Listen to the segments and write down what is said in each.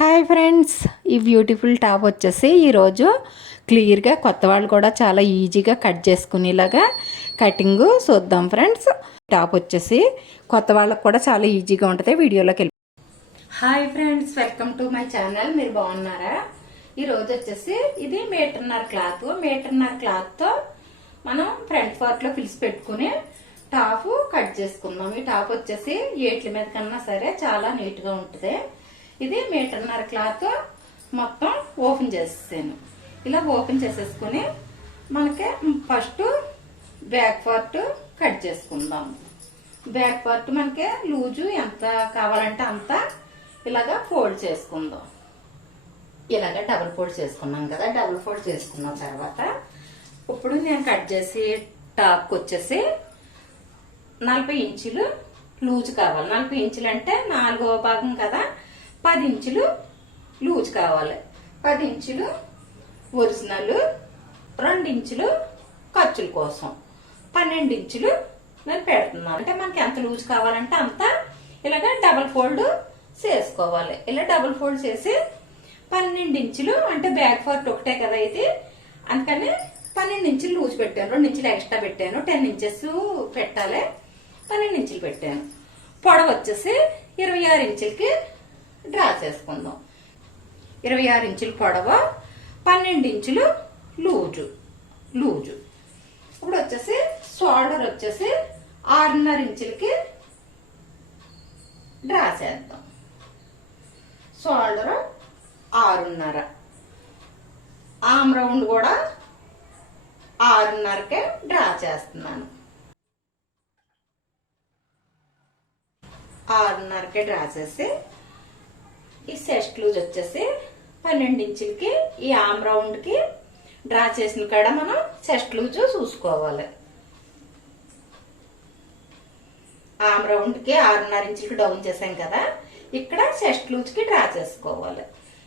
Hi friends, ఈ beautiful top వచ్చేసి ఈరోజు క్లియర్గా కొత్త వాళ్ళు కూడా చాలా ఈజీగా కట్ చేసుకునేలాగా కటింగ్ చూద్దాం ఫ్రెండ్స్. టాప్ వచ్చేసి కొత్త వాళ్ళకు కూడా చాలా ఈజీగా ఉంటుంది. వీడియోలోకి వెళ్ళి hi friends, welcome to my channel. మీరు బాగున్నారా? ఈరోజు వచ్చేసి ఇది మీటర్న్నర క్లాత్తో మనం ఫ్రంట్ పార్ట్లో పిలిచి పెట్టుకుని టాప్ కట్ చేసుకుందాం. ఈ టాప్ వచ్చేసి ఏట్ల మీద కన్నా సరే చాలా నీట్గా ఉంటుంది. ఇది మీటర్న్నర క్లాత్ మొత్తం ఓపెన్ చేసేసాను. ఇలా ఓపెన్ చేసేసుకుని మనకి ఫస్ట్ బ్యాక్ పార్ట్ కట్ చేసుకుందాం. బ్యాక్ పార్ట్ మనకి లూజు ఎంత కావాలంటే అంత ఇలాగా ఫోల్డ్ చేసుకుందాం. ఇలాగా డబుల్ ఫోల్డ్ చేసుకున్నాం కదా. డబుల్ ఫోల్డ్ చేసుకున్న తర్వాత ఇప్పుడు నేను కట్ చేసి టాప్కి వచ్చేసి 40 ఇంచులు లూజ్ కావాలి. 40 ఇంచులు అంటే 4వ భాగం కదా, 10 ఇంచులు లూజ్ కావాలి. 10 ఇంచులు ఒరిజినల్, 2 ఇంచులు ఖర్చుల కోసం, 12 ఇంచులు నేను పెడుతున్నాను. అంటే మనకి ఎంత లూజ్ కావాలంటే అంత ఇలాగ డబుల్ ఫోల్డ్ చేసుకోవాలి. ఇలా డబుల్ ఫోల్డ్ చేసి 12 ఇంచులు అంటే బ్యాక్ పార్ట్ ఒకటే కదా ఇది, అందుకని 12 ఇంచులు లూజ్ పెట్టాను. 2 ఇంచులు ఎక్స్ట్రా పెట్టాను. 10 ఇంచెస్ పెట్టాలి. 12 ఇంచులు పెట్టాను. పొడవు వచ్చేసి 26 ఇంచులకి డ్రా చేసుకుందాం. 26 ఇంచులు పొడవు, 12 ఇంచులు లూజు. ఇప్పుడు వచ్చేసి షోల్డర్ వచ్చేసి 6.5 ఇంచులకి డ్రా చేద్దాం. షోల్డర్ 6.5, ఆమ్ రౌండ్ కూడా 6.5కే డ్రా చేస్తున్నాను. 6.5కే డ్రా చేసి ఈ చెస్ట్ లూజ్ వచ్చేసి 12 ఇంచులకి ఈ ఆమ్ రౌండ్ కి డ్రా చేసిన కాడ మనం చెస్ట్ లూజ్ చూసుకోవాలి. ఆమ్ రౌండ్ కి 6.5 ఇంచులకి డౌన్ చేసాం కదా, ఇక్కడ చెస్ట్ లూజ్ కి డ్రా చేసుకోవాలి.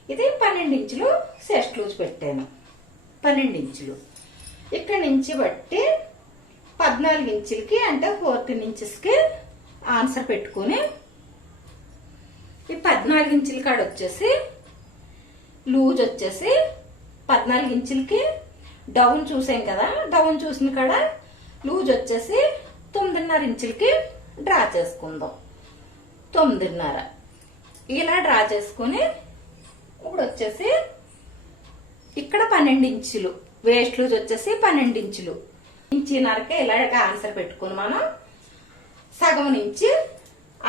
ఇది 12 ఇంచులు చెస్ట్ లూజ్ పెట్టాను. 12 ఇంచులు ఇక్కడ నుంచి బట్టి 14 ఇంచులకి అంటే 14 ఇంచెస్కి ఆన్సర్ పెట్టుకుని ఈ 14 ఇంచుల కాడ వచ్చేసి లూజ్ వచ్చేసి 14 ఇంచులకి డౌన్ చూసాం కదా, డౌన్ చూసిన కాడ లూజ్ వచ్చేసి 9.5 ఇంచులకి డ్రా చేసుకుందాం. 9.5 ఇలా డ్రా చేసుకుని ఇప్పుడు వచ్చేసి ఇక్కడ 12 ఇంచులు వేస్ట్ లూజ్ వచ్చేసి 12 ఇంచులు, ఇంచున్నరకే ఇలాగ ఆన్సర్ పెట్టుకుని మనం సగం నుంచి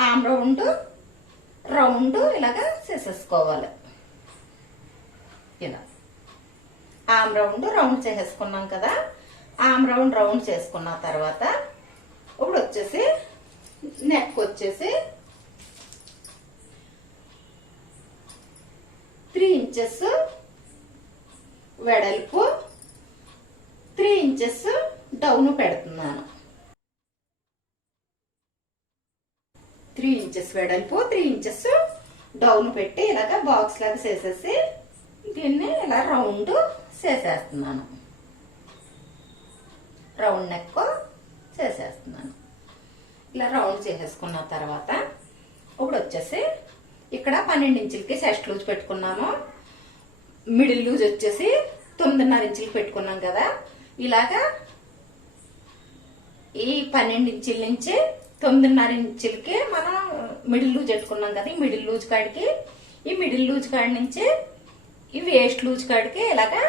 ఆమ్ రౌండ్ ఇలాగా చేసేసుకోవాలి. ఇలా ఆమ్ రౌండ్ చేసేసుకున్నాం కదా. ఆమ్ రౌండ్ చేసుకున్న తర్వాత ఇప్పుడు వచ్చేసి నెక్ వచ్చేసి 3 ఇంచెస్ వెడల్పు, 3 ఇంచెస్ డౌన్ పెడుతున్నాను. 3 ఇంచెస్ వెడల్పు, 3 ఇంచెస్ డౌన్ పెట్టి ఇలాగ బాక్స్ లాగా చేసేసి దీన్ని ఇలా రౌండ్ చేసేస్తున్నాను. రౌండ్ నెక్ చేసేస్తున్నాను. ఇలా రౌండ్ చేసేసుకున్న తర్వాత ఇప్పుడు వచ్చేసి ఇక్కడ 12 ఇంచులకి చెస్ట్ లూజ్ పెట్టుకున్నాము. మిడిల్ లూజ్ వచ్చేసి 9.5 ఇంచులకి పెట్టుకున్నాం కదా. ఇలాగా ఈ 12 ఇంచుల నుంచి 9.5 ఇంచులకి మనం మిడిల్ లూజ్ పెట్టుకున్నాం కదా. ఈ మిడిల్ లూజ్ కాడి నుంచి ఈ వేస్ట్ లూజ్ కాడికి ఇలాగా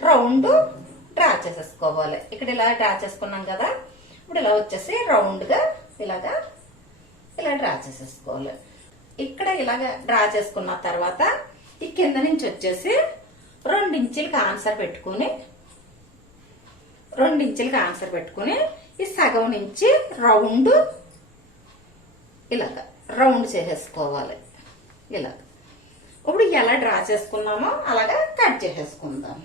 రౌండ్ డ్రా చేసేసుకోవాలి. ఇక్కడ ఇలా డ్రా చేసుకున్నాం కదా. ఇప్పుడు ఇలా వచ్చేసి రౌండ్ గా ఇలా డ్రా చేసేసుకోవాలి. ఇక్కడ ఇలాగ డ్రా చేసుకున్న తర్వాత ఈ కింద నుంచి వచ్చేసి 2 ఇంచులకి ఆన్సర్ పెట్టుకుని ఈ సగం నుంచి రౌండ్ చేసేసుకోవాలి. ఇలాగ ఇప్పుడు ఎలా డ్రా చేసుకున్నామో అలాగా కట్ చేసేసుకుందాం.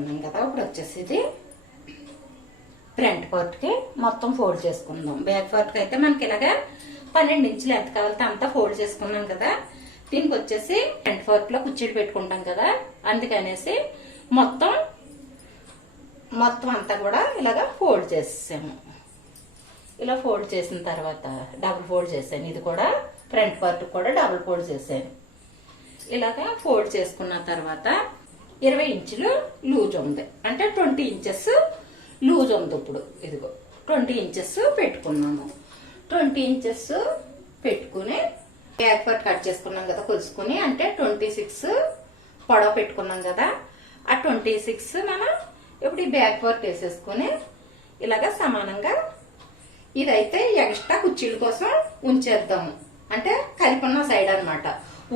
చేసుకున్నాం కదా. ఇప్పుడు వచ్చేసి ఇది ఫ్రంట్ పార్ట్కి మొత్తం ఫోల్డ్ చేసుకుందాం. బ్యాక్ పార్ట్కి అయితే మనకి ఇలాగా 12 ఇంచులు ఎంత కావాలంటే అంతా ఫోల్డ్ చేసుకున్నాం కదా. దీనికి వచ్చేసి ఫ్రంట్ పార్ట్ లో కుర్చీలు పెట్టుకుంటాం కదా, అందుకనేసి మొత్తం అంతా కూడా ఇలాగా ఫోల్డ్ చేసాము. ఇలా ఫోల్డ్ చేసిన తర్వాత డబుల్ ఫోల్డ్ చేశాను. ఇది కూడా ఫ్రంట్ పార్ట్ కూడా డబుల్ ఫోల్డ్ చేశాను. ఇలాగా ఫోల్డ్ చేసుకున్న తర్వాత 20 ఇంచులు లూజ్ ఉంది, అంటే 20 ఇంచెస్ లూజ్ ఉంది. ఇప్పుడు ఇదిగో 20 ఇంచెస్ పెట్టుకున్నాము. 20 ఇంచెస్ పెట్టుకుని బ్యాక్ పార్ట్ కట్ చేసుకున్నాం కదా కొలుసుకుని, అంటే 26 పొడవ పెట్టుకున్నాం కదా. ఆ 26 మనం ఇప్పుడు ఈ బ్యాక్ పార్ట్ వేసేసుకుని ఇలాగా సమానంగా ఇదైతే ఎక్స్ట్రా కుర్చీల కోసం ఉంచేద్దాము, అంటే కలిపి సైడ్ అనమాట.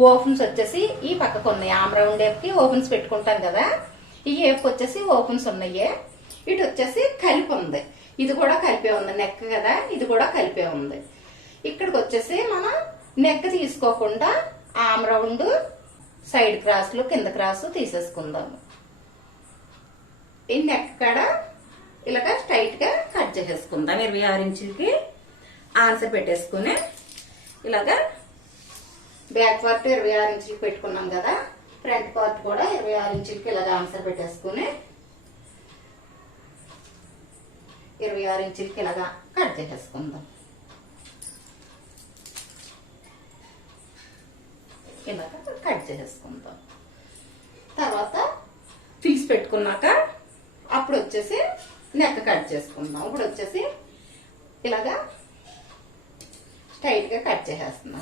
ఓపెన్స్ వచ్చేసి ఈ పక్కకు ఉన్నాయి. ఆమ్ రౌండ్ ఏపుకి ఓపెన్స్ పెట్టుకుంటాం కదా, ఈ ఏపుకి వచ్చేసి ఓపెన్స్ ఉన్నాయి. ఇటు వచ్చేసి కలిపి ఉంది, ఇది కూడా కలిపే ఉంది. నెక్ కదా, ఇది కూడా కలిపే ఉంది. ఇక్కడికి వచ్చేసి మనం నెక్ తీసుకోకుండా ఆమ్ రౌండ్ సైడ్ క్రాస్లు కింద క్రాస్ తీసేసుకుందాము. ఈ నెక్ కాడ ఇలాగా స్ట్రైట్ గా కట్ చేసేసుకుందాం. 26 ఇంచులకి ఆన్సర్ పెట్టేసుకుని ఇలాగా బ్యాక్ పార్ట్ 26 ఇంచులకి పెట్టుకున్నాం కదా, ఫ్రంట్ పార్ట్ కూడా 26 ఇంచులకి ఇలాగా ఆన్సర్ పెట్టేసుకుని 26 ఇంచులకి ఇలాగా కట్ చేసేసుకుందాం. ఇలాగా కట్ చేసేసుకుందాం. తర్వాత ఫిల్స్ పెట్టుకున్నాక అప్పుడు వచ్చేసి నెక్ కట్ చేసుకుందాం. ఇప్పుడు వచ్చేసి ఇలాగా స్ట్రైట్ గా కట్ చేసేస్తున్నాం.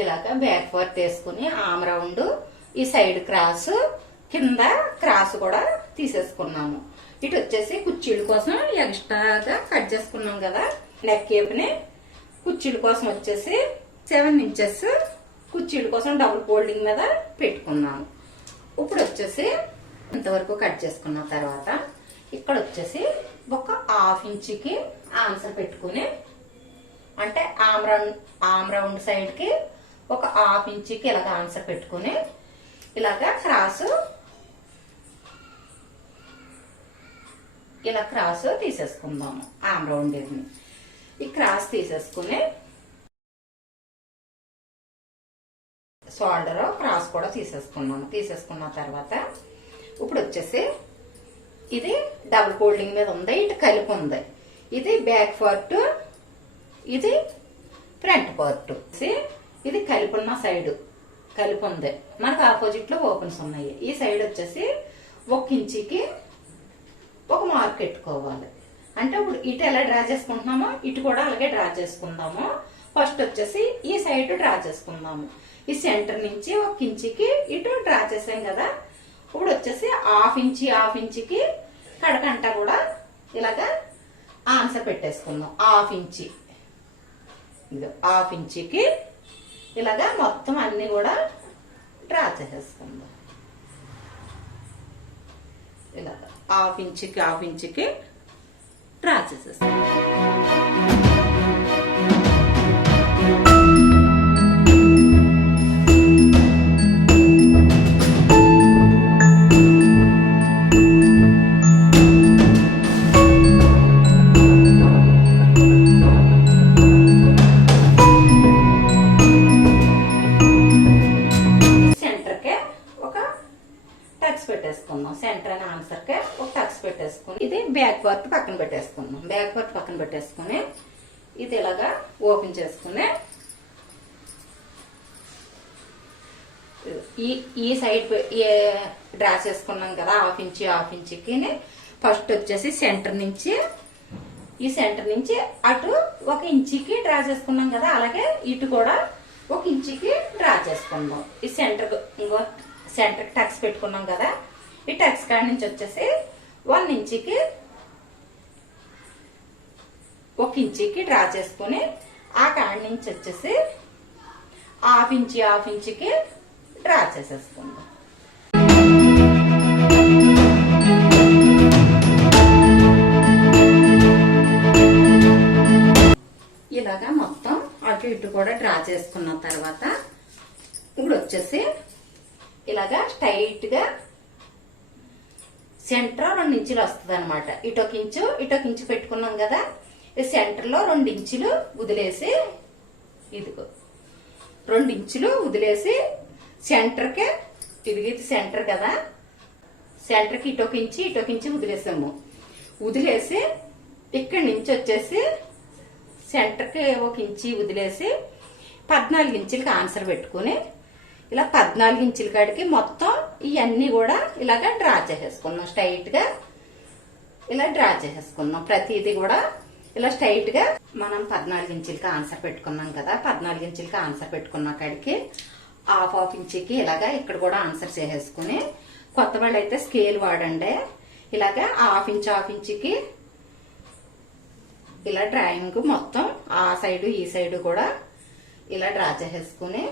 ఇలాగా బ్యాక్ పార్ట్ వేసుకుని ఆమ్ రౌండ్ ఈ సైడ్ క్రాస్ కింద క్రాస్ కూడా తీసేసుకున్నాము. ఇటు వచ్చేసి కుర్చీల కోసం ఎక్స్ట్రాగా కట్ చేసుకున్నాం కదా, నెక్ ఏపుని కుర్చీల కోసం వచ్చేసి 7 ఇంచెస్ కుర్చీల కోసం డబుల్ ఫోల్డింగ్ మీద పెట్టుకున్నాము. ఇప్పుడు వచ్చేసి ఇంతవరకు కట్ చేసుకున్న తర్వాత ఇక్కడ వచ్చేసి ఒక 1/2 ఇంచుకి ఆన్సర్ పెట్టుకుని, అంటే ఆమ్ రౌండ్ సైడ్ కి ఒక 1/2 ఇంచుకి ఇలాగ ఆన్సర్ పెట్టుకుని ఇలాగా క్రాస్ తీసేసుకుందాము. ఆమ్ రౌండ్ ఈ క్రాస్ తీసేసుకుని షోల్డర్ క్రాస్ కూడా తీసేసుకున్నాము. తీసుకున్న తర్వాత ఇప్పుడు వచ్చేసి ఇది డబుల్ ఫోల్డింగ్ మీద ఉంది, ఇటు కలిపి ఉంది. ఇది బ్యాక్ పార్ట్, ఇది ఫ్రంట్ పార్ట్. ఇది కలిపి సైడ్ కలిపి ఉంది. మనకు ఆపోజిట్ లో ఓపెన్స్ ఉన్నాయి. ఈ సైడ్ వచ్చేసి 1 ఇంచుకి ఒక మార్క్ పెట్టుకోవాలి. అంటే ఇప్పుడు ఇటు ఎలా డ్రా చేసుకుంటున్నామో ఇటు కూడా అలాగే డ్రా చేసుకుందాము. ఫస్ట్ వచ్చేసి ఈ సైడ్ డ్రా చేసుకుందాము. ఈ సెంటర్ నుంచి 1 ఇంచుకి ఇటు డ్రా చేసాం కదా. ఇప్పుడు వచ్చేసి 1/2 ఇంచుకి కడకంట కూడా ఇలాగా ఆన్సర్ పెట్టేసుకుందాం. 1/2 ఇంచి, 1/2 ఇంచుకి ఇలాగా మొత్తం అన్ని కూడా డ్రా చేసేసుకుందాం. ఇలాగా 1/2 ఇంచుకి డ్రా చేసేసుకుందాం. సెంటర్ అని ఆన్సర్ కే ఒక టక్స్ పెట్టేసుకుని ఇది బ్యాక్ పార్ట్ పక్కన పెట్టేసుకున్నాం. బ్యాక్ పార్ట్ పక్కన పెట్టేసుకుని ఇది ఇలాగా ఓపెన్ చేసుకుని ఈ సైడ్ డ్రా చేసుకున్నాం కదా 1/2 ఇంచుకి. ఫస్ట్ వచ్చేసి సెంటర్ నుంచి ఈ సెంటర్ నుంచి అటు 1 ఇంచుకి డ్రా చేసుకున్నాం కదా, అలాగే ఇటు కూడా 1 ఇంచుకి డ్రా చేసుకుందాం. ఈ సెంటర్ టక్స్ పెట్టుకున్నాం కదా, ఈ టక్స్ కాడ నుంచి వచ్చేసి 1 ఇంచుకి 1 ఇంచుకి డ్రా చేసుకుని ఆ కాడ నుంచి వచ్చేసి హాఫ్ ఇంచుకి డ్రా చేసేసుకుందాం. ఇలాగా మొత్తం అటు ఇటు కూడా డ్రా చేసుకున్న తర్వాత ఇప్పుడు వచ్చేసి ఇలాగా స్ట్రైట్ గా సెంటర్ 2 ఇంచులు వస్తుంది అనమాట. ఇటొక ఇంచు పెట్టుకున్నాం కదా, ఈ సెంటర్ లో 2 ఇంచులు వదిలేసి ఇదిగో 2 ఇంచులు వదిలేసి సెంటర్కి ఇది సెంటర్ కదా, సెంటర్కి ఇటొక ఇంచు వదిలేసాము. వదిలేసి ఇక్కడి నుంచి వచ్చేసి సెంటర్కి 1 ఇంచు వదిలేసి 14 ఇంచులకి ఆన్సర్ పెట్టుకుని ఇలా 14 ఇంచుల కాడికి మొత్తం ఇవన్నీ కూడా ఇలాగా డ్రా చేసేసుకున్నాం. స్ట్రైట్ గా ఇలా డ్రా చేసేసుకున్నాం. ప్రతిదీ కూడా ఇలా స్ట్రైట్ గా మనం 14 ఇంచులకి ఆన్సర్ పెట్టుకున్నాం కదా, 14 ఇంచులకి ఆన్సర్ పెట్టుకున్న కాడికి హాఫ్ ఇంచుకి ఇలాగా ఇక్కడ కూడా ఆన్సర్ చేసేసుకుని, కొత్త వాళ్ళు అయితే స్కేల్ వాడండి. ఇలాగా హాఫ్ ఇంచుకి ఇలా డ్రాయింగ్ మొత్తం ఆ సైడు ఈ సైడు కూడా ఇలా డ్రా చేసేసుకుని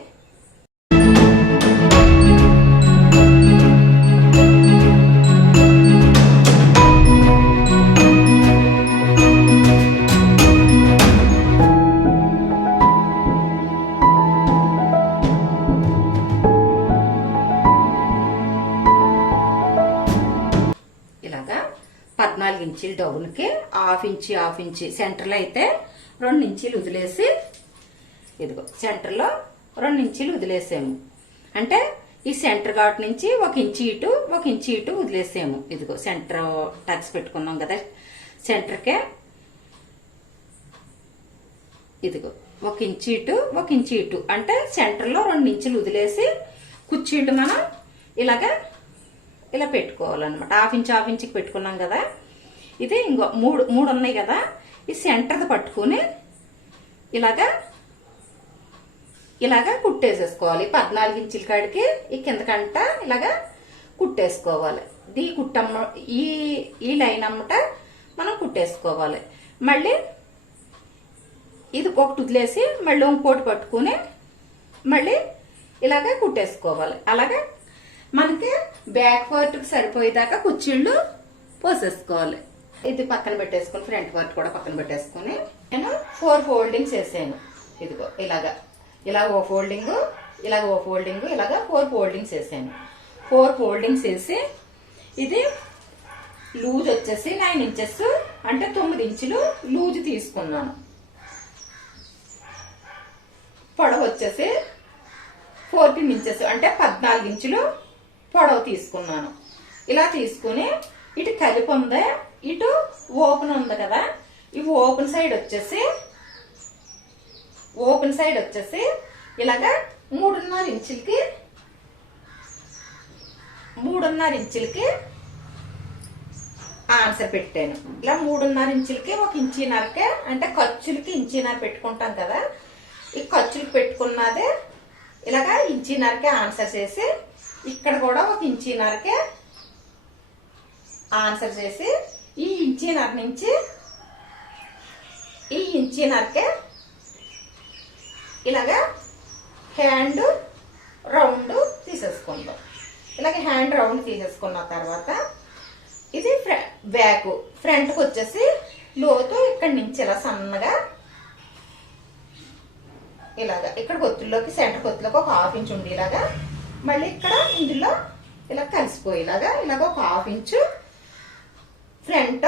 ఇలాగా 14 ఇంచుల డౌన్ కి హాఫ్ ఇంచు సెంటర్ లో అయితే 2 ఇంచులు వదిలేసి ఇదిగో సెంటర్ లో 2 ఇంచులు వదిలేసాము. అంటే ఈ సెంటర్ ఘాట్ నుంచి 1 ఇంచు ఇటు వదిలేసాము. ఇదిగో సెంటర్ టక్స్ పెట్టుకున్నాం కదా, సెంటర్ కే ఇదిగో 1 ఇంచు ఇటు అంటే సెంటర్ లో 2 ఇంచులు వదిలేసి కుర్చీలు మనం ఇలాగా ఇలా పెట్టుకోవాలన్నమాట. హాఫ్ ఇంచుకి పెట్టుకున్నాం కదా, ఇది ఇంకో మూడు ఉన్నాయి కదా, ఈ సెంటర్ది పట్టుకుని ఇలాగా కుట్టేసేసుకోవాలి. 14 ఇంచుల కాడికి ఈ కిందకంట ఇలాగా కుట్టేసుకోవాలి. ఈ లైన్ అమ్మట మనం కుట్టేసుకోవాలి. మళ్ళీ ఇది ఒకటి వదిలేసి మళ్ళీ ఇంకోటి పట్టుకుని మళ్ళీ ఇలాగా కుట్టేసుకోవాలి. అలాగా మనకి బ్యాక్ పార్ట్ కి సరిపోయేదాకా కుర్చీళ్ళు పోసేసుకోవాలి. ఇది పక్కన పెట్టేసుకుని ఫ్రంట్ పార్ట్ కూడా పక్కన పెట్టేసుకుని నేను 4 ఫోల్డింగ్స్ వేసాను. ఇదిగో ఇలా ఓ ఫోల్డింగ్, ఇలాగ ఓ ఫోల్డింగ్, ఇలాగా 4 ఫోల్డింగ్స్ వేసాను. 4 ఫోల్డింగ్స్ వేసి ఇది లూజ్ వచ్చేసి 9 ఇంచెస్ అంటే 9 ఇంచులు లూజ్ తీసుకున్నాను. పొడవు వచ్చేసి 14 ఇంచెస్ అంటే 14 ఇంచులు పొడవు తీసుకున్నాను. ఇలా తీసుకుని ఇటు కలిపి ఉంది, ఇటు ఓపెన్ ఉంది కదా, ఈ ఓపెన్ సైడ్ వచ్చేసి ఇలాగా 3.5 ఇంచులకి ఆన్సర్ పెట్టాను. ఇలా 3.5 ఇంచులకి 1 ఇంచున్నరకే అంటే ఖర్చులకి ఇంచున్నర పెట్టుకుంటాం కదా, ఈ ఖర్చులకి పెట్టుకున్నదే ఇలాగా ఇంచున్నరకే ఆన్సర్ చేసి ఇక్కడ కూడా 1 ఇంచున్నరకే ఆన్సర్ చేసి ఈ ఇంచున్నర నుంచి ఈ ఇంచున్నరకే ఇలాగా హ్యాండ్ రౌండ్ తీసేసుకుందాం. ఇలాగే హ్యాండ్ రౌండ్ తీసేసుకున్న తర్వాత ఇది బ్యాక్ ఫ్రంట్కి వచ్చేసి లోతు ఇక్కడి నుంచి ఇలా సన్నగా ఇలాగా ఇక్కడ కొత్తుల్లోకి సెంటర్ కొత్తులోకి 1/2 ఇంచు ఉండేలాగా మళ్ళీ ఇక్కడ ఇందులో ఇలా కలిసిపోయేలాగా ఇలాగ 1/2 ఇంచు ఫ్రంట్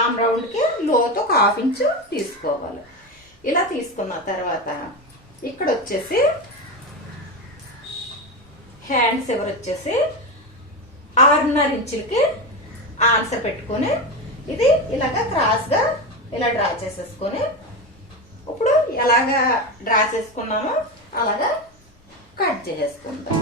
ఆమ్ రౌండ్ కి లోతు 1/2 ఇంచు తీసుకోవాలి. ఇలా తీసుకున్న తర్వాత ఇక్కడ వచ్చేసి హ్యాండ్స్ ఎవరు వచ్చేసి 6.5 ఇంచులకి ఆన్సర్ పెట్టుకుని ఇది ఇలాగా క్రాస్ గా ఇలా డ్రా చేసేసుకొని ఇప్పుడు ఎలాగా డ్రా చేసుకున్నామో అలాగా కట్ చేసేసుకుంటాం.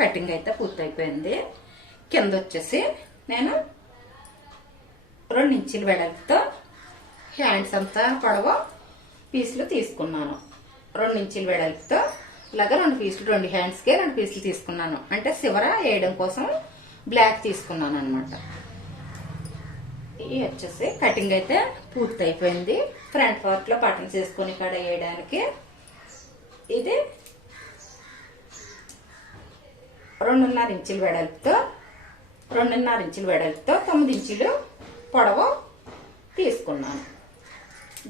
కటింగ్ అయితే పూర్తయిపోయింది. కింద వచ్చేసి నేను 2 ఇంచుల వెడల్పుతో హ్యాండ్స్ అంతా పొడవు పీసులు తీసుకున్నాను. 2 ఇంచుల వెడల్పుతో ఇలాగా 2 పీసులు, 2 హ్యాండ్స్కి 2 పీసులు తీసుకున్నాను. అంటే చివర వేయడం కోసం బ్లాక్ తీసుకున్నాను అనమాట. ఇది వచ్చేసి కటింగ్ అయితే పూర్తి అయిపోయింది. ఫ్రంట్ పార్ట్ లో బటన్స్ వేసుకొని ఇక్కడ వేయడానికి ఇది 2.5 ఇంచుల వెడల్పుతో 9 ఇంచులు పొడవు తీసుకున్నాను.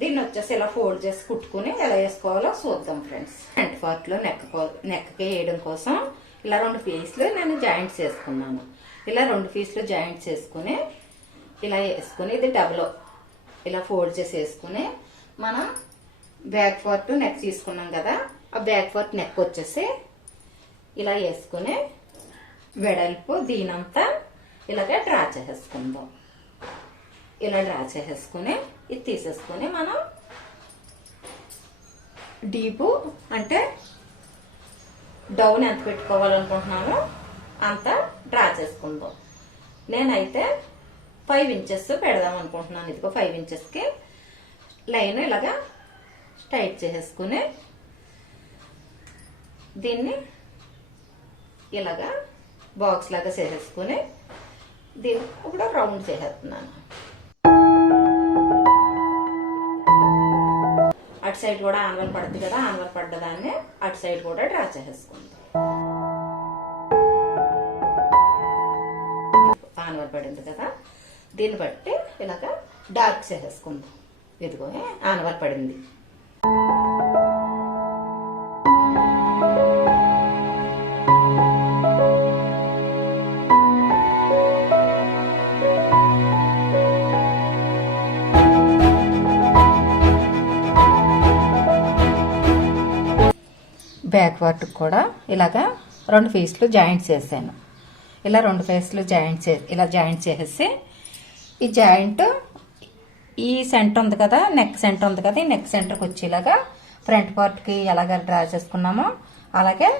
దీన్ని వచ్చేసి ఇలా ఫోల్డ్ చేసి కుట్టుకుని ఎలా వేసుకోవాలో చూద్దాం ఫ్రెండ్స్. ఫ్రంట్ పార్ట్ లో నెక్కి వేయడం కోసం ఇలా 2 పీసులు నేను జాయింట్స్ వేసుకున్నాను. ఇలా 2 పీసులు జాయింట్స్ వేసుకుని ఇలా వేసుకుని ఇది డబుల్ ఇలా ఫోల్డ్ చేసి వేసుకుని మనం బ్యాక్ పార్ట్ నెక్ తీసుకున్నాం కదా, ఆ బ్యాక్ పార్ట్ నెక్ వచ్చేసి ఇలా వేసుకుని వెడల్పు దీనంతా ఇలాగే డ్రా చేసేసుకుందాం. ఇలా డ్రా చేసేసుకుని ఇది తీసేసుకుని మనం డీపు అంటే డౌన్ ఎంత పెట్టుకోవాలనుకుంటున్నామో అంత డ్రా చేసుకుందాం. నేనైతే 5 ఇంచెస్ పెడదాం అనుకుంటున్నాను. ఇదిగో 5 ఇంచెస్కి లైన్ ఇలాగా స్ట్రైట్ చేసేసుకుని దీన్ని ఇలాగా బాక్స్ లాగా చేసేసుకుని దీన్ని ఇప్పుడు రౌండ్ చేసేస్తున్నాను. అటు సైడ్ కూడా ఆనవల్ పడుతుంది కదా, ఆనవల్ పడ్డదాన్ని అటు సైడ్ కూడా డ్రా చేసేసుకుందాం. ఆనవల్ పడింది కదా, దీన్ని బట్టి ఇలాగా డార్క్ చేసేసుకుందాం. ఇదిగో ఆనవల్ పడింది. బ్యాక్ పార్ట్ కూడా ఇలాగా 2 పీసులు జాయింట్స్ చేసాను. ఇలా 2 పీసులు జాయింట్ చేసేసి ఈ జాయింట్ ఈ సెంటర్ ఉంది కదా, నెక్ సెంటర్ ఉంది కదా, ఈ నెక్ సెంటర్కి వచ్చేలాగా ఫ్రంట్ పార్ట్కి ఎలాగ డ్రా చేసుకున్నామో అలాగే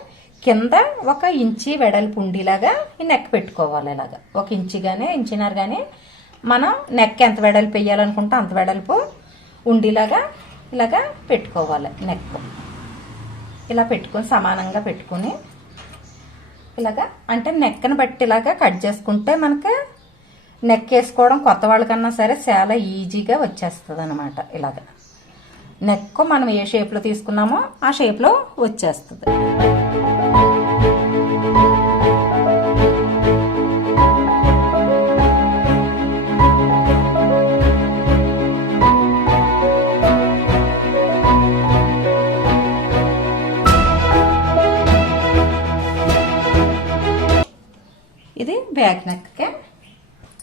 కింద 1 ఇంచి వెడల్పు ఉండేలాగా ఈ నెక్ పెట్టుకోవాలి. ఇలాగా 1 ఇంచి కానీ ఇంచున్నర కానీ మనం నెక్ ఎంత వెడల్పు వేయాలనుకుంటే అంత వెడల్పు ఉండేలాగా ఇలాగా పెట్టుకోవాలి. నెక్ ఇలా పెట్టుకొని సమానంగా పెట్టుకుని ఇలాగా అంటే నెక్ని బట్టి ఇలాగా కట్ చేసుకుంటే మనకి నెక్ వేసుకోవడం కొత్త వాళ్ళకన్నా సరే చాలా ఈజీగా వచ్చేస్తుంది అనమాట. ఇలాగా నెక్ మనం ఏ షేప్లో తీసుకున్నామో ఆ షేప్లో వచ్చేస్తుంది. ఇది బ్యాక్ నెక్కే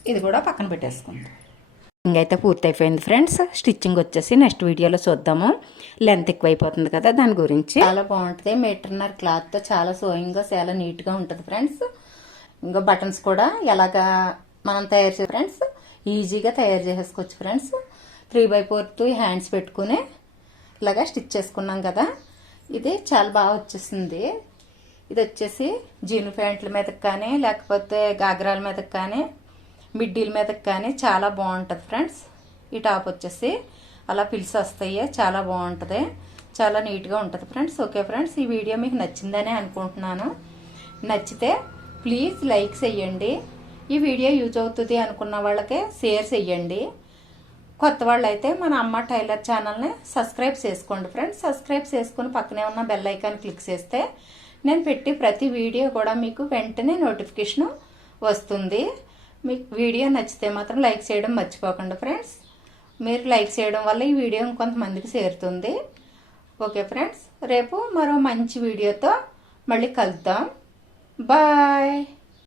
ఇది కూడా పక్కన పెట్టేసుకుందాం. ఇంకైతే పూర్తి అయిపోయింది ఫ్రెండ్స్. స్టిచ్చింగ్ వచ్చేసి నెక్స్ట్ వీడియోలో చూద్దాము. లెంత్ ఎక్కువైపోతుంది కదా, దాని గురించి. చాలా బాగుంటుంది. 1.5 మీటర్ క్లాత్తో చాలా సోయింగ్గా చాలా నీట్గా ఉంటుంది ఫ్రెండ్స్. ఇంకా బటన్స్ కూడా ఎలాగా మనం తయారు చేయ ఫ్రెండ్స్ ఈజీగా తయారు చేసేసుకోవచ్చు ఫ్రెండ్స్. 3/4 హ్యాండ్స్ పెట్టుకుని ఇలాగా స్టిచ్ చేసుకున్నాం కదా, ఇది చాలా బాగా వచ్చేసింది. ఇది వచ్చేసి జీను ప్యాంట్ల మీదకి కానీ లేకపోతే గాగ్రాల మీదకి కానీ మిడ్డీల మీదకి కానీ చాలా బాగుంటుంది ఫ్రెండ్స్. ఈ టాప్ వచ్చేసి అలా పిలిసి వస్తాయి, చాలా బాగుంటుంది, చాలా నీట్గా ఉంటుంది ఫ్రెండ్స్. ఓకే ఫ్రెండ్స్, ఈ వీడియో మీకు నచ్చిందనే అనుకుంటున్నాను. నచ్చితే ప్లీజ్ లైక్ చేయండి. ఈ వీడియో యూజ్ అవుతుంది అనుకున్న వాళ్ళకి షేర్ చేయండి. కొత్త వాళ్ళు అయితే మన అమ్మ టైలర్ ఛానల్ని సబ్స్క్రైబ్ చేసుకోండి ఫ్రెండ్స్. సబ్స్క్రైబ్ చేసుకుని పక్కనే ఉన్న బెల్ ఐకాన్ క్లిక్ చేస్తే నేను పెట్టి ప్రతి వీడియో కూడా మీకు వెంటనే నోటిఫికేషన్ వస్తుంది. మీకు వీడియో నచ్చితే మాత్రం లైక్ చేయడం మర్చిపోకండి ఫ్రెండ్స్. మీరు లైక్ చేయడం వల్ల ఈ వీడియో కొంతమందికి చేరుతుంది. ఓకే ఫ్రెండ్స్, రేపు మరో మంచి వీడియోతో మళ్ళీ కలుద్దాం. బాయ్.